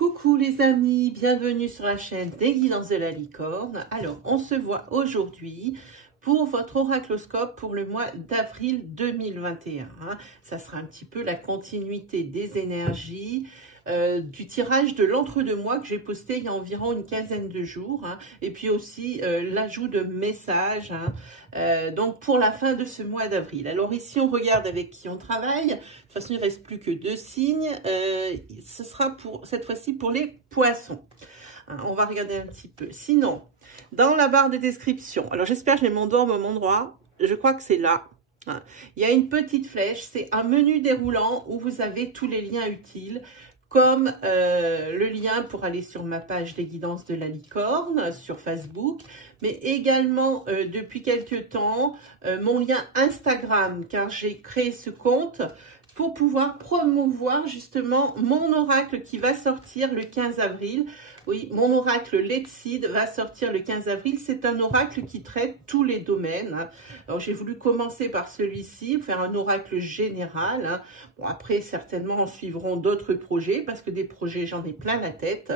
Coucou les amis, bienvenue sur la chaîne des guidances de la licorne. Alors, on se voit aujourd'hui pour votre oracloscope pour le mois d'avril 2021. Ça sera un petit peu la continuité des énergies du tirage de l'entre-deux-mois que j'ai posté il y a environ une quinzaine de jours. Et puis aussi l'ajout de messages donc pour la fin de ce mois d'avril. Alors ici, on regarde avec qui on travaille. De toute façon, il ne reste plus que 2 signes. Ce sera pour cette fois-ci pour les poissons. On va regarder un petit peu. Sinon, dans la barre de description, alors j'espère que je les m'endorme au bon endroit. Je crois que c'est là. Il y a une petite flèche. C'est un menu déroulant où vous avez tous les liens utiles, comme le lien pour aller sur ma page des guidances de la licorne sur Facebook, mais également depuis quelques temps mon lien Instagram, car j'ai créé ce compte pour pouvoir promouvoir justement mon oracle qui va sortir le 15 avril. Oui, mon oracle Letseed va sortir le 15 avril. C'est un oracle qui traite tous les domaines. Alors, j'ai voulu commencer par celui-ci, faire un oracle général. Bon, après, certainement, en suivront d'autres projets, parce que des projets, j'en ai plein la tête.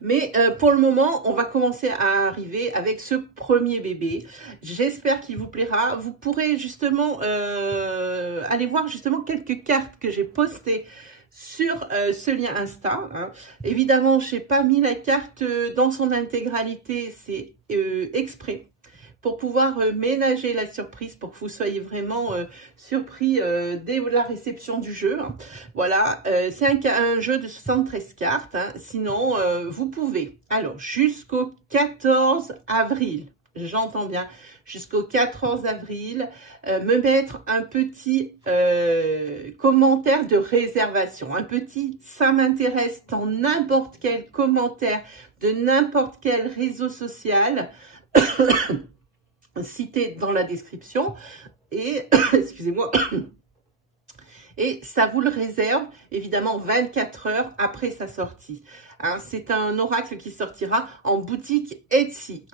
Mais pour le moment, on va commencer à arriver avec ce premier bébé. J'espère qu'il vous plaira. Vous pourrez justement aller voir justement quelques cartes que j'ai postées sur ce lien Insta. Évidemment, je n'ai pas mis la carte dans son intégralité, c'est exprès, pour pouvoir ménager la surprise, pour que vous soyez vraiment surpris dès la réception du jeu. Voilà, c'est un jeu de 73 cartes. Sinon, vous pouvez, alors, jusqu'au 14 avril, j'entends bien, jusqu'au 14 avril, me mettre un petit commentaire de réservation, un petit « ça m'intéresse » dans n'importe quel commentaire de n'importe quel réseau social cité dans la description, et excusez-moi, et ça vous le réserve évidemment 24 heures après sa sortie. C'est un oracle qui sortira en boutique Etsy,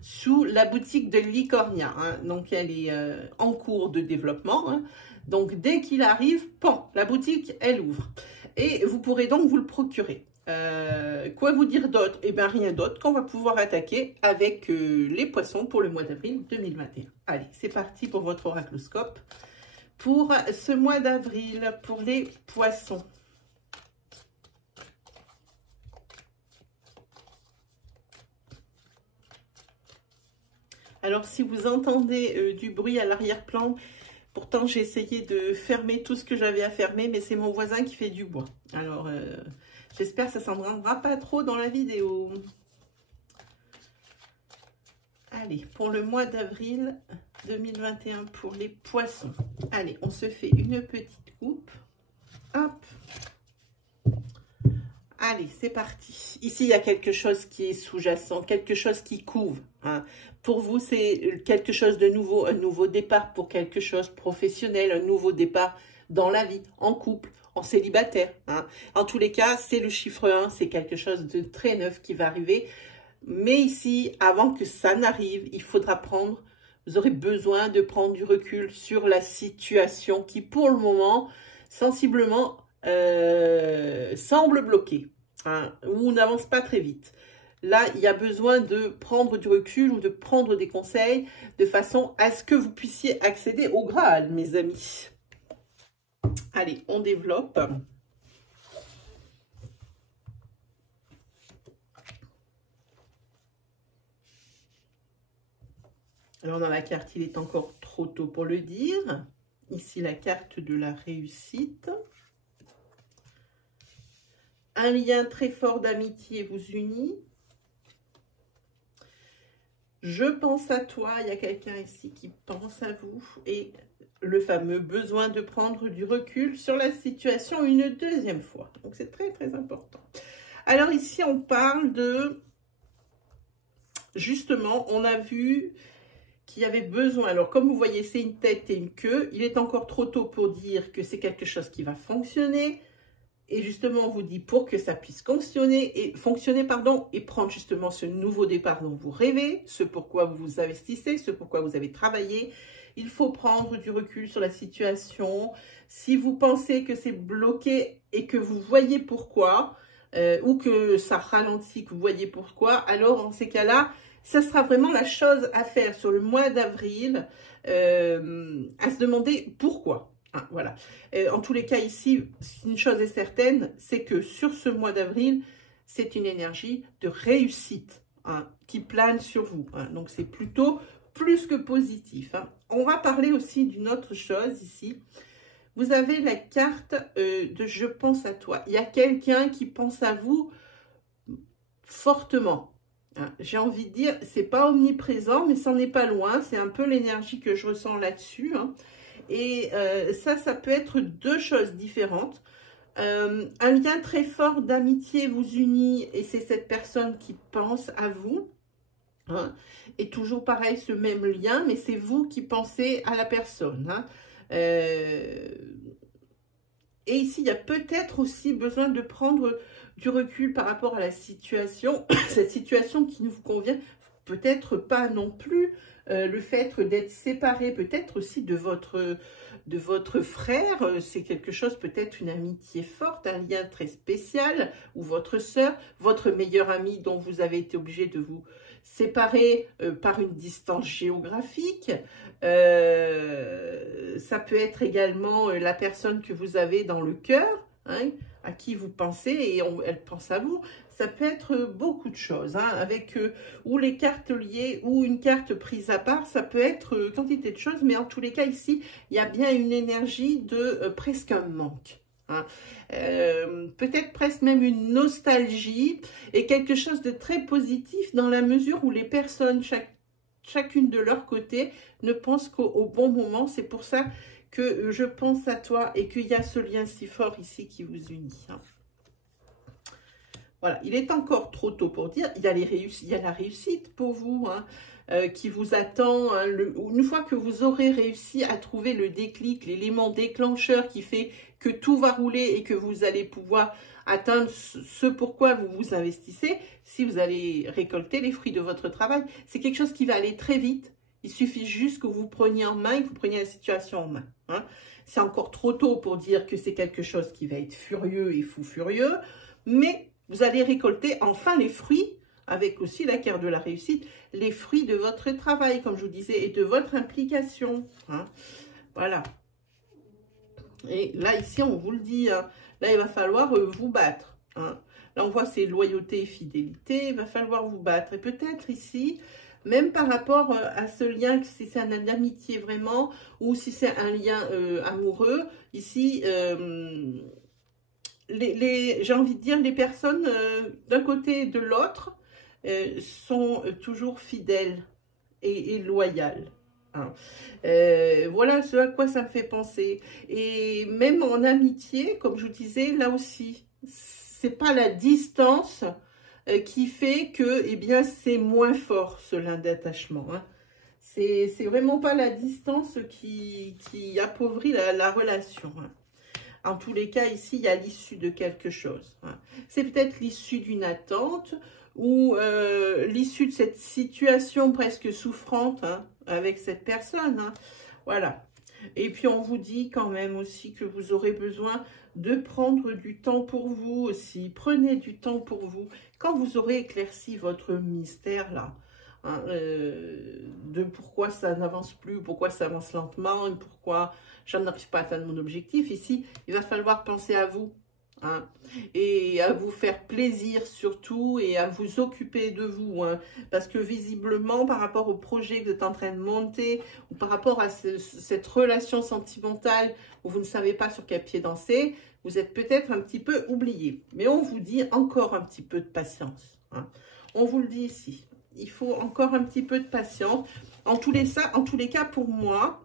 sous la boutique de Licornia. Donc elle est en cours de développement. Donc dès qu'il arrive, pan, la boutique elle ouvre. Et vous pourrez donc vous le procurer. Quoi vous dire d'autre? Eh bien rien d'autre qu'on va pouvoir attaquer avec les poissons pour le mois d'avril 2021. Allez, c'est parti pour votre oracloscope pour ce mois d'avril pour les poissons. Alors si vous entendez du bruit à l'arrière-plan, pourtant j'ai essayé de fermer tout ce que j'avais à fermer, mais c'est mon voisin qui fait du bois. Alors j'espère que ça ne s'en rendra pas trop dans la vidéo. Allez, pour le mois d'avril 2021 pour les poissons. Allez, on se fait une petite coupe. Hop. Allez, c'est parti. Ici, il y a quelque chose qui est sous-jacent, quelque chose qui couvre. Pour vous, c'est quelque chose de nouveau, un nouveau départ pour quelque chose professionnel, un nouveau départ dans la vie, en couple, en célibataire. En tous les cas, c'est le chiffre 1, c'est quelque chose de très neuf qui va arriver. Mais ici, avant que ça n'arrive, il faudra prendre, vous aurez besoin de prendre du recul sur la situation qui, pour le moment, sensiblement, semble bloquée, ou n'avance pas très vite. Là, il y a besoin de prendre du recul ou de prendre des conseils de façon à ce que vous puissiez accéder au Graal, mes amis. Allez, on développe. Alors, dans la carte, il est encore trop tôt pour le dire. Ici, la carte de la réussite. Un lien très fort d'amitié vous unit. Je pense à toi, il y a quelqu'un ici qui pense à vous. Et le fameux besoin de prendre du recul sur la situation une deuxième fois. Donc, c'est très, très important. Alors, ici, on parle de... Justement, on a vu qu'il y avait besoin. Alors, comme vous voyez, c'est une tête et une queue. Il est encore trop tôt pour dire que c'est quelque chose qui va fonctionner. Et justement, on vous dit pour que ça puisse fonctionner, et prendre justement ce nouveau départ dont vous rêvez, ce pourquoi vous vous investissez, ce pourquoi vous avez travaillé. Il faut prendre du recul sur la situation. Si vous pensez que c'est bloqué et que vous voyez pourquoi, ou que ça ralentit, que vous voyez pourquoi, alors en ces cas-là, ça sera vraiment la chose à faire sur le mois d'avril, à se demander pourquoi. Hein, voilà. En tous les cas ici, une chose est certaine, c'est que sur ce mois d'avril, c'est une énergie de réussite, hein, qui plane sur vous. Hein. Donc c'est plutôt plus que positif. Hein. On va parler aussi d'une autre chose ici. Vous avez la carte de « Je pense à toi ». Il y a quelqu'un qui pense à vous fortement. Hein. J'ai envie de dire, c'est pas omniprésent, mais ça n'est pas loin. C'est un peu l'énergie que je ressens là-dessus. Hein. Et ça peut être deux choses différentes. Un lien très fort d'amitié vous unit et c'est cette personne qui pense à vous. Hein. Et toujours pareil, ce même lien, mais c'est vous qui pensez à la personne. Hein. Et ici, il y a peut-être aussi besoin de prendre du recul par rapport à la situation, cette situation qui ne vous convient peut-être pas non plus, le fait d'être séparé peut-être aussi de votre frère, c'est quelque chose, peut-être une amitié forte, un lien très spécial, ou votre sœur, votre meilleure amie dont vous avez été obligé de vous séparer par une distance géographique. Ça peut être également la personne que vous avez dans le cœur, hein, à qui vous pensez et elle pense à vous. Ça peut être beaucoup de choses, hein, avec ou les cartes liées ou une carte prise à part. Ça peut être quantité de choses, mais en tous les cas ici, il y a bien une énergie de presque un manque. Hein. Peut-être presque même une nostalgie et quelque chose de très positif dans la mesure où les personnes, chacune de leur côté, ne pensent qu'au bon moment. C'est pour ça que je pense à toi et qu'il y a ce lien si fort ici qui vous unit. Hein. Voilà, il est encore trop tôt pour dire, il y a la réussite pour vous, hein, qui vous attend. Hein, une fois que vous aurez réussi à trouver le déclic, l'élément déclencheur qui fait que tout va rouler et que vous allez pouvoir atteindre ce pourquoi vous vous investissez, si vous allez récolter les fruits de votre travail, c'est quelque chose qui va aller très vite. Il suffit juste que vous preniez en main et que vous preniez la situation en main. Hein. C'est encore trop tôt pour dire que c'est quelque chose qui va être furieux et fou furieux, mais vous allez récolter enfin les fruits, avec aussi la carte de la réussite, les fruits de votre travail, comme je vous disais, et de votre implication. Hein. Voilà. Et là, ici, on vous le dit, hein, là, il va falloir vous battre. Hein. Là, on voit c'est loyauté et fidélité, il va falloir vous battre. Et peut-être ici, même par rapport à ce lien, si c'est un lien d'amitié vraiment, ou si c'est un lien amoureux, ici, j'ai envie de dire, les personnes d'un côté et de l'autre sont toujours fidèles et loyales. Hein. Voilà ce à quoi ça me fait penser. Et même en amitié, comme je vous disais, là aussi, c'est pas la distance qui fait que, eh bien, c'est moins fort ce lien d'attachement. Hein. C'est vraiment pas la distance qui appauvrit la relation. Hein. En tous les cas, ici, il y a l'issue de quelque chose. Hein. C'est peut-être l'issue d'une attente ou l'issue de cette situation presque souffrante, hein, avec cette personne. Hein. Voilà. Et puis, on vous dit quand même aussi que vous aurez besoin de prendre du temps pour vous aussi. Prenez du temps pour vous quand vous aurez éclairci votre mystère là. Hein, de pourquoi ça n'avance plus, pourquoi ça avance lentement, et pourquoi je n'arrive pas à atteindre mon objectif. Ici, il va falloir penser à vous, hein, et à vous faire plaisir surtout, et à vous occuper de vous, hein, parce que visiblement, par rapport au projet que vous êtes en train de monter, ou par rapport à cette relation sentimentale où vous ne savez pas sur quel pied danser, vous êtes peut-être un petit peu oublié. Mais on vous dit encore un petit peu de patience. Hein. On vous le dit ici. Il faut encore un petit peu de patience. En tous les cas, pour moi,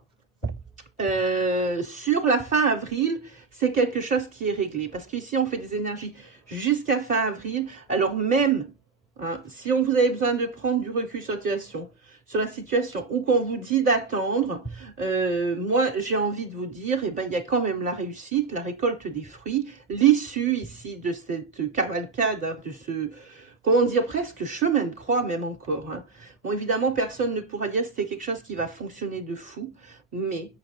sur la fin avril, c'est quelque chose qui est réglé. Parce qu'ici, on fait des énergies jusqu'à fin avril. Alors même, hein, si on vous avez besoin de prendre du recul sur la situation, ou qu'on vous dit d'attendre, moi, j'ai envie de vous dire, eh ben, il y a quand même la réussite, la récolte des fruits, l'issue ici de cette cavalcade, hein, de ce... Comment dire, presque chemin de croix même encore. Hein. Bon, évidemment, personne ne pourra dire que c'est quelque chose qui va fonctionner de fou, mais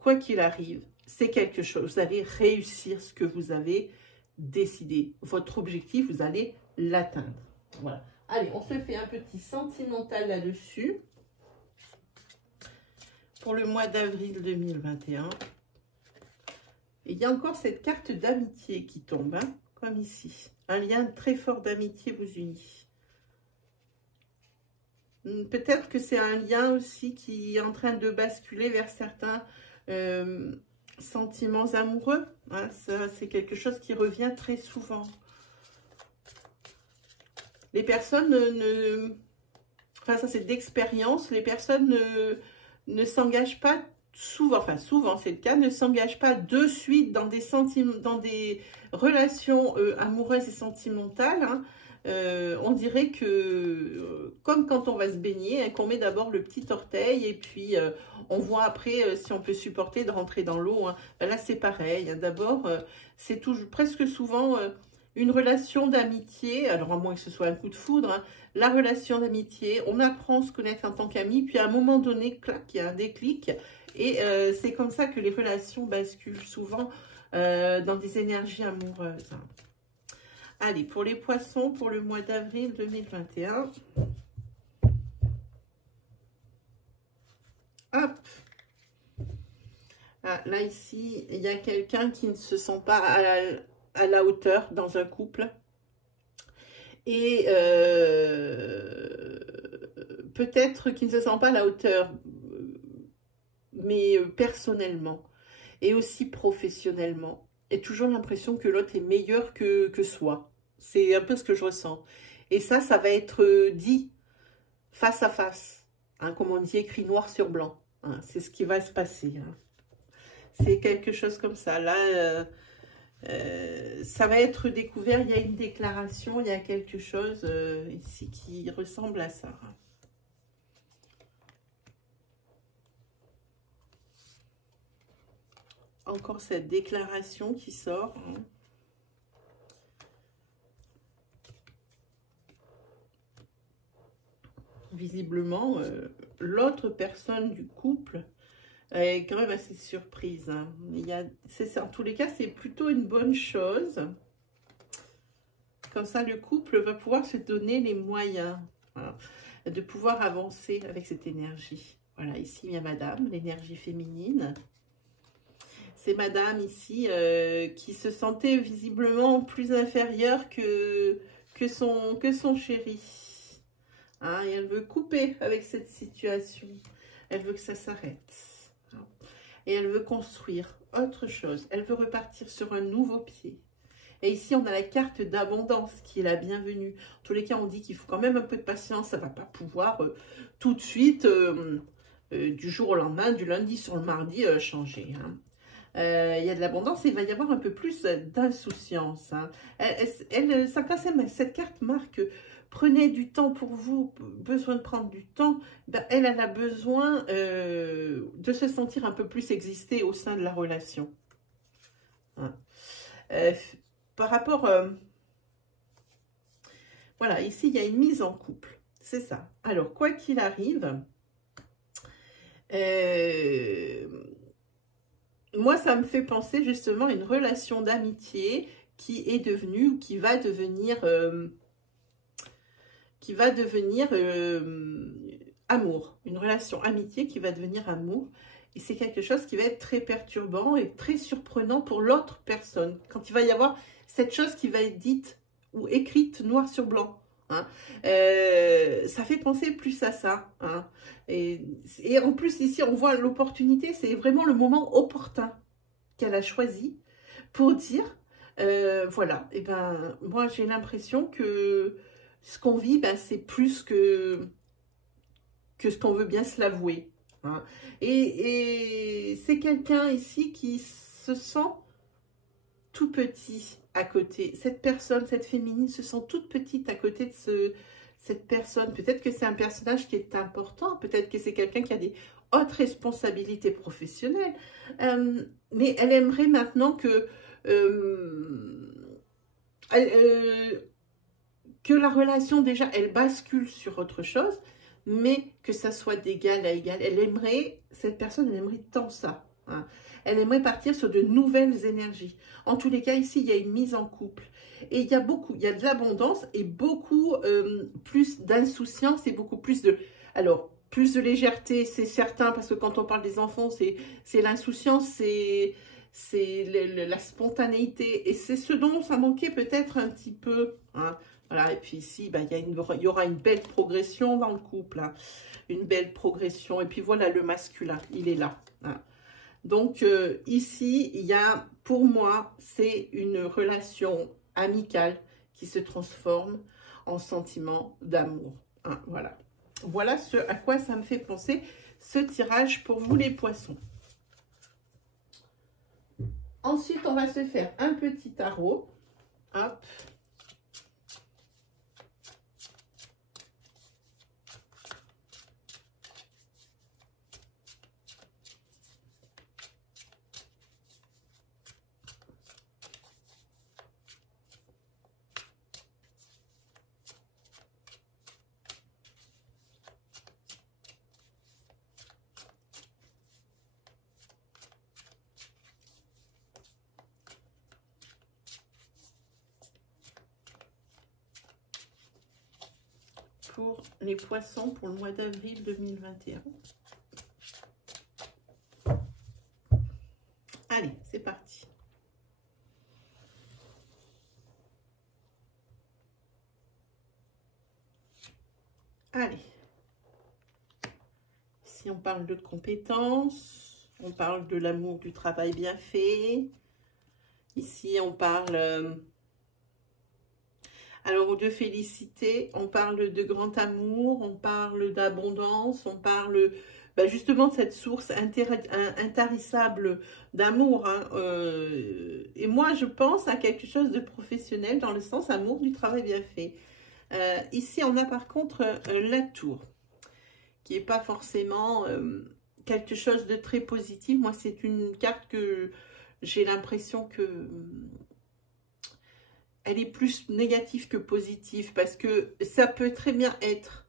quoi qu'il arrive, c'est quelque chose. Vous allez réussir ce que vous avez décidez. Votre objectif, vous allez l'atteindre. Voilà. Allez, on se fait un petit sentimental là-dessus. Pour le mois d'avril 2021. Et il y a encore cette carte d'amitié qui tombe, hein, comme ici. Un lien très fort d'amitié vous unit. Peut-être que c'est un lien aussi qui est en train de basculer vers certains sentiments amoureux. Hein, ça, c'est quelque chose qui revient très souvent. Les personnes enfin ça c'est d'expérience, les personnes ne s'engagent pas souvent, enfin souvent c'est le cas, ne s'engagent pas de suite dans des sentiments, dans des relations amoureuses et sentimentales. Hein. On dirait que, comme quand on va se baigner, hein, qu'on met d'abord le petit orteil et puis on voit après si on peut supporter de rentrer dans l'eau. Hein. Ben là c'est pareil, hein. D'abord c'est toujours presque souvent une relation d'amitié, alors à moins que ce soit un coup de foudre, hein, la relation d'amitié, on apprend à se connaître en tant qu'amis, puis à un moment donné, clac, il y a un déclic, et c'est comme ça que les relations basculent souvent dans des énergies amoureuses. Allez, pour les poissons, pour le mois d'avril 2021. Hop. Ah, là, ici, il y a quelqu'un qui ne se sent pas à la hauteur dans un couple. Et peut-être qu'il ne se sent pas à la hauteur, mais personnellement et aussi professionnellement. Et toujours l'impression que l'autre est meilleur que soi. C'est un peu ce que je ressens. Et ça va être dit face à face. Hein, comme on dit, écrit noir sur blanc. Hein, c'est ce qui va se passer. Hein. C'est quelque chose comme ça. Là, ça va être découvert. Il y a une déclaration, il y a quelque chose ici qui ressemble à ça. Encore cette déclaration qui sort. Hein. Visiblement, l'autre personne du couple est quand même assez surprise. Hein. En tous les cas, c'est plutôt une bonne chose. Comme ça, le couple va pouvoir se donner les moyens, voilà, de pouvoir avancer avec cette énergie. Voilà, ici, il y a madame, l'énergie féminine. C'est madame ici qui se sentait visiblement plus inférieure que son chéri. Hein, et elle veut couper avec cette situation. Elle veut que ça s'arrête. Et elle veut construire autre chose. Elle veut repartir sur un nouveau pied. Et ici, on a la carte d'abondance qui est la bienvenue. En tous les cas, on dit qu'il faut quand même un peu de patience. Ça ne va pas pouvoir tout de suite, du jour au lendemain, du lundi sur le mardi, changer. Hein. Il y a de l'abondance et il va y avoir un peu plus d'insouciance. Hein. Cette carte marque... Prenez du temps pour vous, besoin de prendre du temps. Ben, elle a besoin de se sentir un peu plus exister au sein de la relation. Hein. Par rapport... voilà, ici, il y a une mise en couple. C'est ça. Alors, quoi qu'il arrive, moi, ça me fait penser justement à une relation d'amitié qui est devenue ou qui va devenir... amour, une relation amitié qui va devenir amour. Et c'est quelque chose qui va être très perturbant et très surprenant pour l'autre personne. Quand il va y avoir cette chose qui va être dite ou écrite noir sur blanc. Hein. Ça fait penser plus à ça. Hein. Et en plus, ici, on voit l'opportunité. C'est vraiment le moment opportun qu'elle a choisi pour dire, voilà, et ben, moi, j'ai l'impression que ce qu'on vit, ben, c'est plus que ce qu'on veut bien se l'avouer. Hein. Et c'est quelqu'un ici qui se sent tout petit à côté. Cette personne, cette féminine, se sent toute petite à côté de cette personne. Peut-être que c'est un personnage qui est important. Peut-être que c'est quelqu'un qui a des hautes responsabilités professionnelles. Mais elle aimerait maintenant que... que la relation, déjà, elle bascule sur autre chose, mais que ça soit d'égal à égal. Elle aimerait, cette personne, elle aimerait tant ça, Hein. Elle aimerait partir sur de nouvelles énergies. En tous les cas, ici, il y a une mise en couple. Et il y a de l'abondance et beaucoup plus d'insouciance et beaucoup plus de... Alors, plus de légèreté, c'est certain, parce que quand on parle des enfants, c'est l'insouciance, c'est la spontanéité. Et c'est ce dont ça manquait peut-être un petit peu. Hein. Voilà, et puis ici, ben, il y aura une belle progression dans le couple. Hein. Une belle progression. Et puis voilà, le masculin, il est là. Hein. Donc, ici, il y a, pour moi, c'est une relation amicale qui se transforme en sentiment d'amour. Hein, voilà. Voilà ce à quoi ça me fait penser, ce tirage pour vous les poissons. Ensuite, on va se faire un petit tarot. Hop. Pour les poissons pour le mois d'avril 2021. Allez, c'est parti. Allez. Ici, on parle de compétences, on parle de l'amour du travail bien fait. Ici, on parle... alors, de félicité, on parle de grand amour, on parle d'abondance, on parle justement de cette source intarissable d'amour. Hein. Et moi, je pense à quelque chose de professionnel dans le sens amour du travail bien fait. Ici, on a par contre la tour, qui n'est pas forcément quelque chose de très positif. Moi, c'est une carte que j'ai l'impression que... elle est plus négative que positive, parce que ça peut très bien être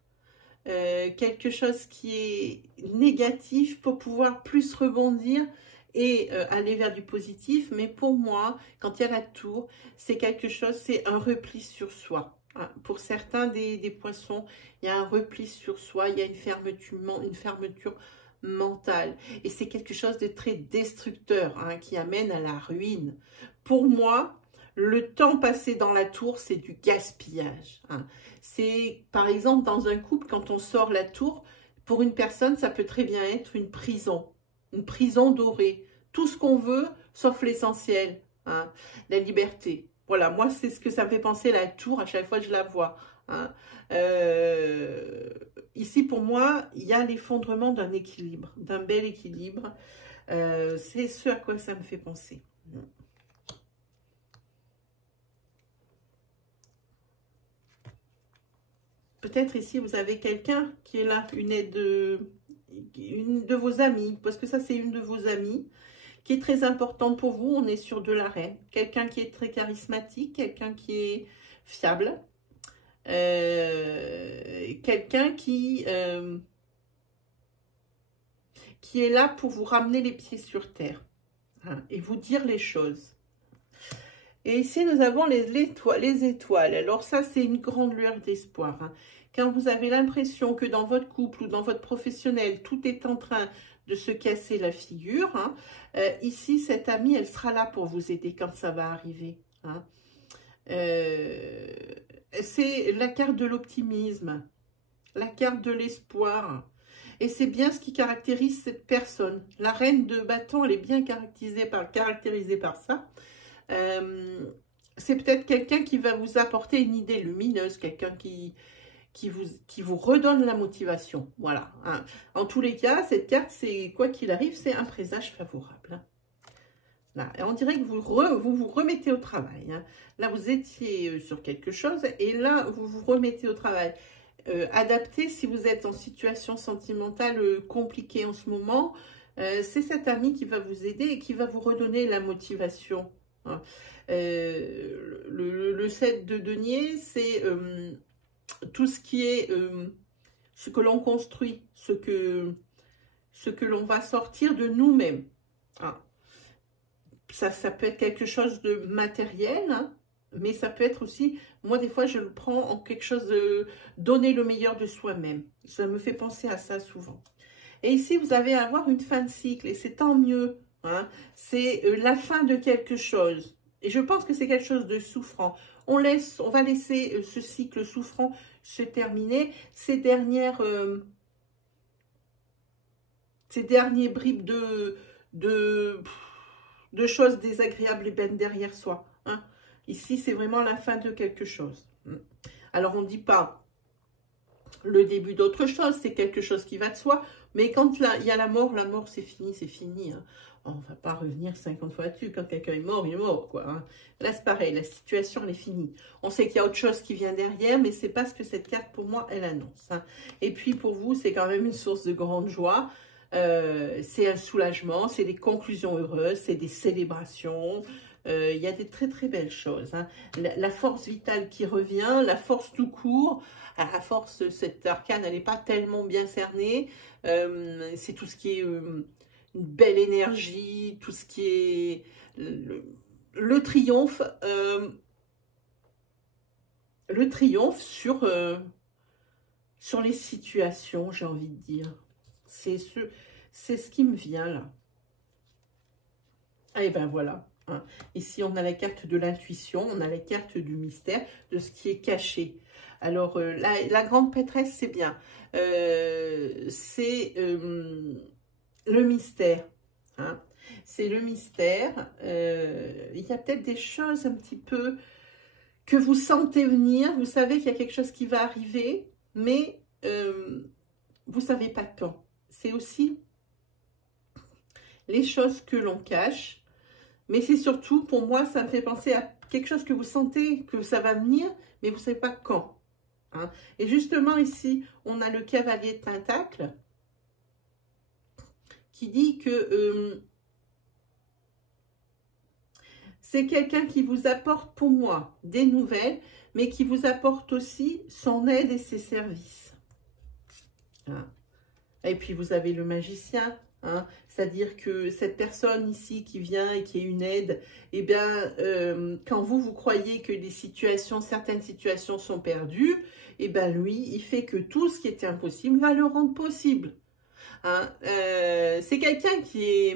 quelque chose qui est négatif pour pouvoir plus rebondir et aller vers du positif. Mais pour moi, quand il y a la tour, c'est quelque chose, c'est un repli sur soi. Hein. Pour certains des poissons, il y a un repli sur soi, il y a une fermeture mentale. Et c'est quelque chose de très destructeur, hein, qui amène à la ruine. Pour moi, le temps passé dans la tour, c'est du gaspillage. Hein. C'est, par exemple, dans un couple, quand on sort la tour, pour une personne, ça peut très bien être une prison dorée. Tout ce qu'on veut, sauf l'essentiel, hein, la liberté. Voilà, moi, c'est ce que ça me fait penser, la tour, à chaque fois que je la vois. Hein. Ici, pour moi, il y a l'effondrement d'un équilibre, d'un bel équilibre. C'est ce à quoi ça me fait penser. Peut-être ici, vous avez quelqu'un qui est là, une de vos amies, parce que ça, c'est une de vos amies, qui est très importante pour vous. On est sur de la reine. Quelqu'un qui est très charismatique, quelqu'un qui est fiable, quelqu'un qui est là pour vous ramener les pieds sur terre, hein, et vous dire les choses. Et ici, nous avons les étoiles. Alors ça, c'est une grande lueur d'espoir. Hein. Quand vous avez l'impression que dans votre couple ou dans votre professionnel, tout est en train de se casser la figure, hein, ici, cette amie, elle sera là pour vous aider quand ça va arriver. Hein. C'est la carte de l'optimisme, la carte de l'espoir. Et c'est bien ce qui caractérise cette personne. La reine de bâton, elle est bien caractérisée par ça. C'est peut-être quelqu'un qui va vous apporter une idée lumineuse, quelqu'un qui vous redonne la motivation. Voilà. Hein. En tous les cas, cette carte, c'est quoi qu'il arrive, c'est un présage favorable. Hein. Là, et on dirait que vous vous remettez au travail. Hein. Là, vous étiez sur quelque chose et là, vous vous remettez au travail. Adapté si vous êtes en situation sentimentale compliquée en ce moment. C'est cet ami qui va vous aider et qui va vous redonner la motivation. Hein. Le 7 de denier, c'est tout ce qui est ce que l'on construit, ce que l'on va sortir de nous-mêmes. Ah. Ça peut être quelque chose de matériel, hein, mais ça peut être aussi, moi des fois je le prends en quelque chose de donner le meilleur de soi-même. Ça me fait penser à ça souvent. Et ici vous allez avoir une fin de cycle et c'est tant mieux. Hein, c'est la fin de quelque chose. Et je pense que c'est quelque chose de souffrant. On va laisser ce cycle souffrant se terminer. Ces derniers bribes de choses désagréables et bêtes derrière soi. Hein. Ici, c'est vraiment la fin de quelque chose. Alors, on ne dit pas le début d'autre chose, c'est quelque chose qui va de soi. Mais quand il y a la mort, c'est fini, c'est fini. Hein. On ne va pas revenir 50 fois dessus. Quand quelqu'un est mort, il est mort, quoi. Hein. Là, c'est pareil, la situation, elle est finie. On sait qu'il y a autre chose qui vient derrière, mais c'est pas ce que cette carte, pour moi, elle annonce. Hein. Et puis, pour vous, c'est quand même une source de grande joie. C'est un soulagement, c'est des conclusions heureuses, c'est des célébrations. Il y a des très très belles choses. Hein. La force vitale qui revient, la force tout court. À la force, cette arcane, elle n'est pas tellement bien cernée. C'est tout ce qui est une belle énergie, tout ce qui est le triomphe. Le triomphe sur les situations, j'ai envie de dire. C'est ce qui me vient là. Et ben voilà. Hein. Ici, on a la carte de l'intuition, on a la carte du mystère, de ce qui est caché. Alors, la grande prêtresse, c'est bien. C'est le mystère. Hein. C'est le mystère. Il y a peut-être des choses un petit peu que vous sentez venir. Vous savez qu'il y a quelque chose qui va arriver, mais vous ne savez pas quand. C'est aussi les choses que l'on cache. Mais c'est surtout, pour moi, ça me fait penser à quelque chose que vous sentez que ça va venir, mais vous ne savez pas quand. Hein. Et justement, ici, on a le cavalier de Pentacle qui dit que c'est quelqu'un qui vous apporte, pour moi, des nouvelles, mais qui vous apporte aussi son aide et ses services. Hein. Et puis, vous avez le magicien. Hein, c'est-à-dire que cette personne ici qui vient et qui est une aide, eh bien, quand vous croyez que certaines situations sont perdues, eh bien, lui, il fait que tout ce qui était impossible va le rendre possible. Hein, c'est quelqu'un qui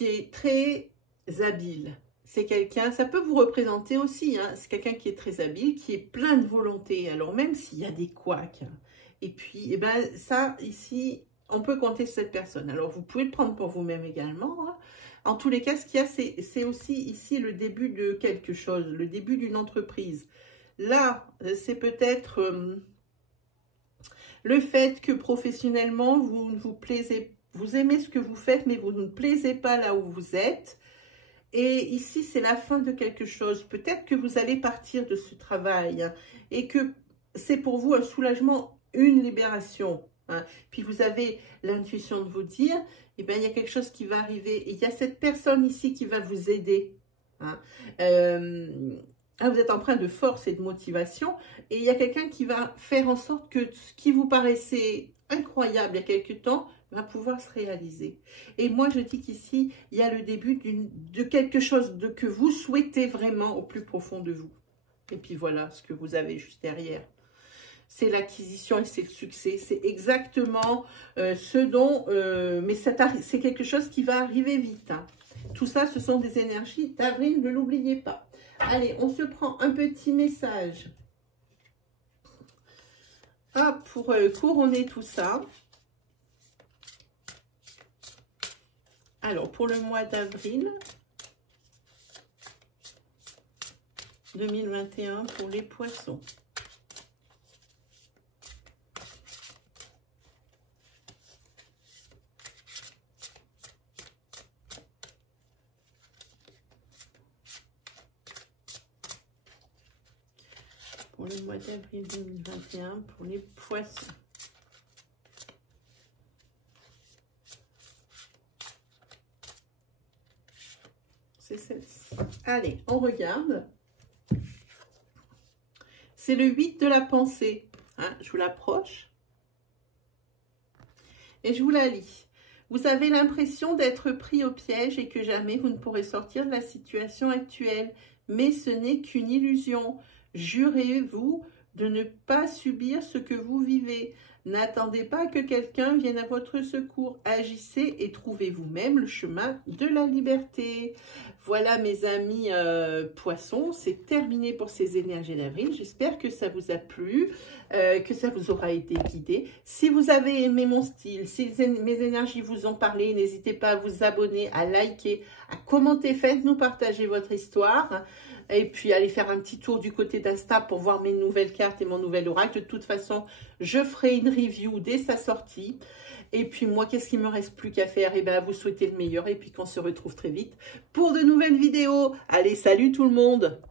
est très habile. C'est quelqu'un, ça peut vous représenter aussi, hein, c'est quelqu'un qui est très habile, qui est plein de volonté. Alors, même s'il y a des couacs, hein, et puis, eh ben, ça, ici, on peut compter sur cette personne. Alors, vous pouvez le prendre pour vous-même également. Hein. En tous les cas, ce qu'il y a, c'est aussi ici le début de quelque chose, le début d'une entreprise. Là, c'est peut-être le fait que professionnellement, vous ne vous plaisez, vous aimez ce que vous faites, mais vous ne plaisez pas là où vous êtes. Et ici, c'est la fin de quelque chose. Peut-être que vous allez partir de ce travail hein, et que c'est pour vous un soulagement, une libération. Hein. Puis vous avez l'intuition de vous dire, eh bien, il y a quelque chose qui va arriver. Et il y a cette personne ici qui va vous aider. Hein. Vous êtes empreint de force et de motivation. Et il y a quelqu'un qui va faire en sorte que ce qui vous paraissait incroyable il y a quelque temps va pouvoir se réaliser. Et moi, je dis qu'ici, il y a le début de quelque chose que vous souhaitez vraiment au plus profond de vous. Et puis voilà ce que vous avez juste derrière. C'est l'acquisition et c'est le succès. C'est exactement ce dont... mais c'est quelque chose qui va arriver vite. Hein. Tout ça, ce sont des énergies d'avril, ne l'oubliez pas. Allez, on se prend un petit message. Ah, pour couronner tout ça. Alors, pour le mois d'avril 2021, pour les poissons. Pour le mois d'avril 2021, pour les poissons. C'est celle-ci. Allez, on regarde. C'est le 8 de la pensée. Hein, je vous l'approche. Et je vous la lis. Vous avez l'impression d'être pris au piège et que jamais vous ne pourrez sortir de la situation actuelle. Mais ce n'est qu'une illusion. Jurez-vous de ne pas subir ce que vous vivez. N'attendez pas que quelqu'un vienne à votre secours. Agissez et trouvez vous-même le chemin de la liberté. Voilà mes amis poissons, c'est terminé pour ces énergies d'avril. J'espère que ça vous a plu, que ça vous aura été guidé. Si vous avez aimé mon style, si mes énergies vous ont parlé, n'hésitez pas à vous abonner, à liker, à commenter. Faites-nous partager votre histoire. Et puis, allez faire un petit tour du côté d'Insta pour voir mes nouvelles cartes et mon nouvel oracle. De toute façon, je ferai une review dès sa sortie. Et puis, moi, qu'est-ce qu'il me reste plus qu'à faire? Eh bien, à vous souhaiter le meilleur et puis qu'on se retrouve très vite pour de nouvelles vidéos. Allez, salut tout le monde!